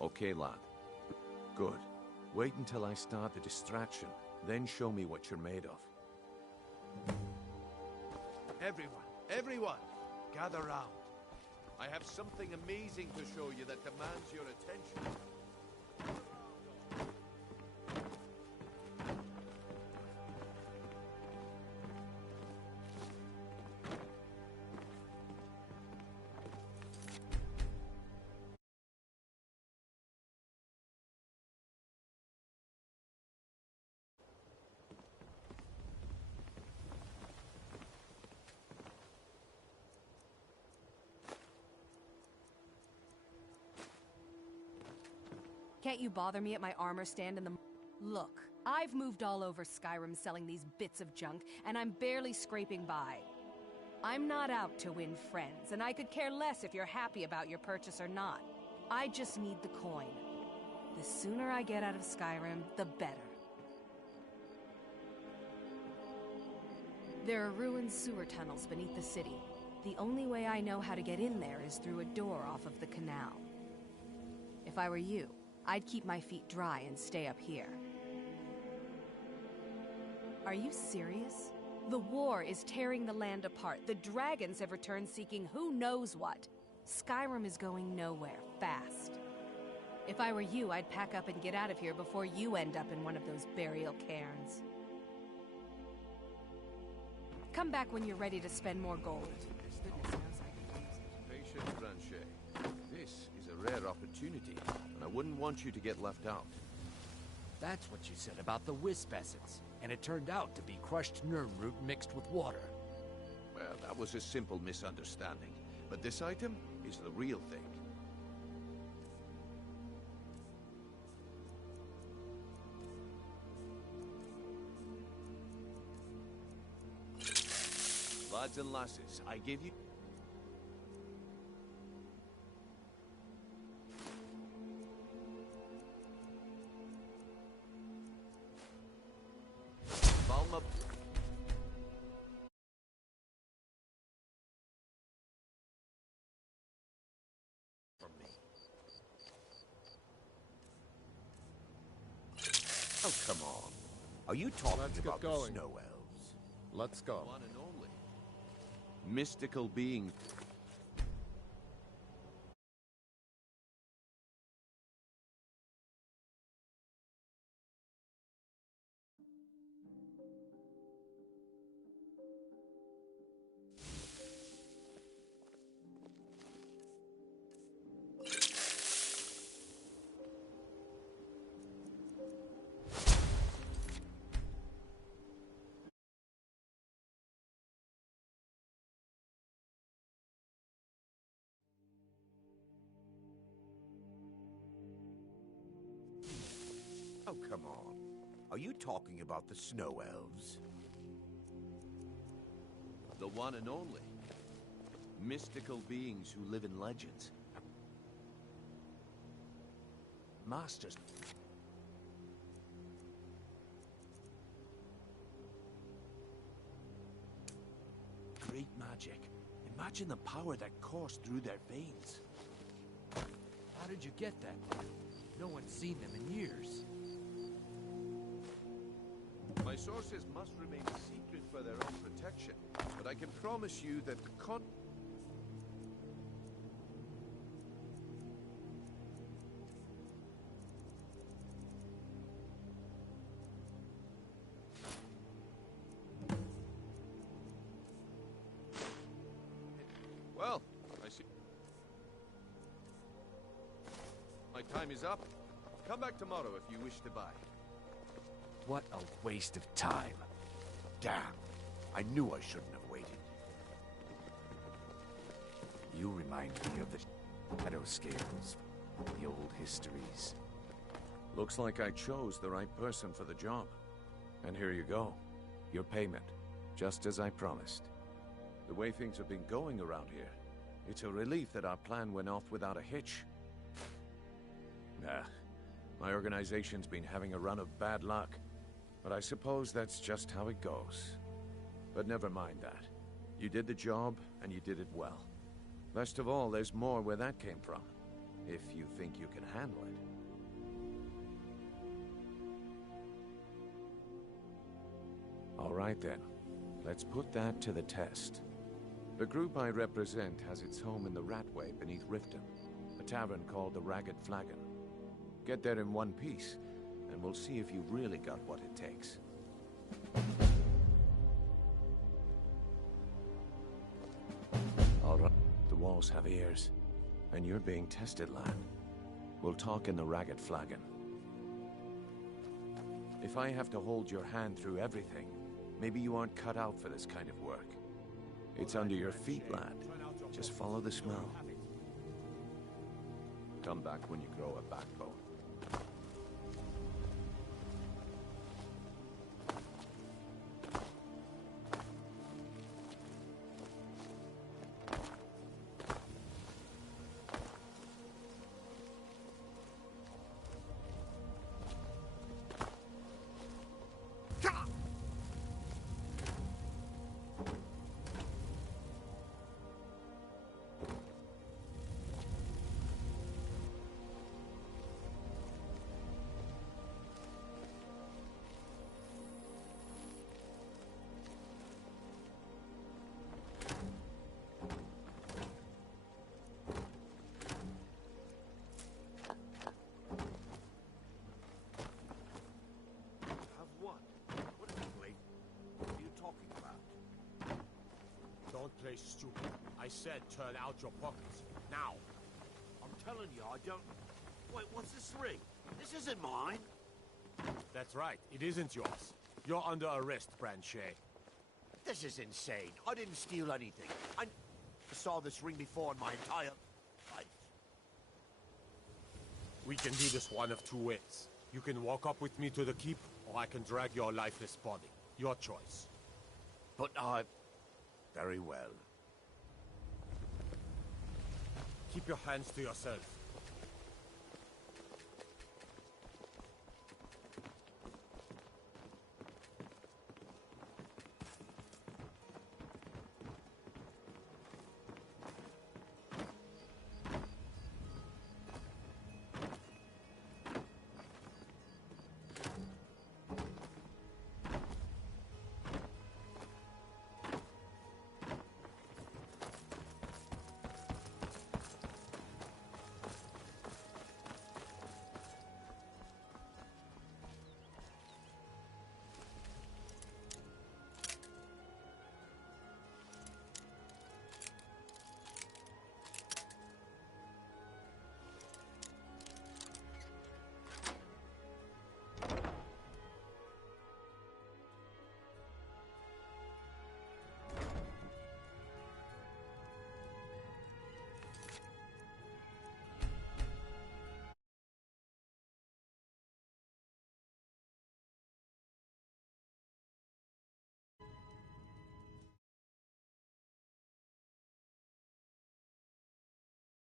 Okay, lad. Good. Wait until I start the distraction, then show me what you're made of. Everyone, gather round. I have something amazing to show you that demands your attention. Can't you bother me at my armor stand in the... Look, I've moved all over Skyrim selling these bits of junk, and I'm barely scraping by. I'm not out to win friends, and I could care less if you're happy about your purchase or not. I just need the coin. The sooner I get out of Skyrim, the better. There are ruined sewer tunnels beneath the city. The only way I know how to get in there is through a door off of the canal. If I were you, I'd keep my feet dry and stay up here. Are you serious? The war is tearing the land apart. The dragons have returned seeking who knows what. Skyrim is going nowhere, fast. If I were you, I'd pack up and get out of here before you end up in one of those burial cairns. Come back when you're ready to spend more gold. Goodness knows I could use it. Patience, Branchet. This is a rare opportunity, and I wouldn't want you to get left out. That's what you said about the wisp essence, and it turned out to be crushed nerm root mixed with water. Well, that was a simple misunderstanding, but this item is the real thing. Lads and lasses, I give you... Balma... from me. Oh, come on. Are you talking about the snow elves? Let's go. One and only. Mystical beings. Oh, come on. Are you talking about the snow elves? The one and only. Mystical beings who live in legends. Masters. Great magic. Imagine the power that coursed through their veins. How did you get that? No one's seen them in years. My sources must remain a secret for their own protection, but I can promise you that the Well, I see. My time is up. Come back tomorrow if you wish to buy. What a waste of time. Damn. I knew I shouldn't have waited. You remind me of the shadow scales, the old histories. Looks like I chose the right person for the job. And here you go. Your payment. Just as I promised. The way things have been going around here, it's a relief that our plan went off without a hitch. My organization's been having a run of bad luck. But I suppose that's just how it goes. But never mind that. You did the job, and you did it well. Best of all, there's more where that came from. If you think you can handle it. All right then. Let's put that to the test. The group I represent has its home in the Ratway beneath Riften, a tavern called the Ragged Flagon. Get there in one piece, and we'll see if you've really got what it takes. All right. The walls have ears, and you're being tested, lad. We'll talk in the Ragged Flagon. If I have to hold your hand through everything, maybe you aren't cut out for this kind of work. It's under your feet, lad. Just follow the smell. Come back when you grow a backbone. stupid. I said turn out your pockets. Now. I'm telling you, I don't... Wait, what's this ring? This isn't mine. That's right. It isn't yours. You're under arrest, Branchet. This is insane. I didn't steal anything. I saw this ring before in my entire life. We can do this one of two ways. You can walk up with me to the keep, or I can drag your lifeless body. Your choice. But I... Very well. Keep your hands to yourself.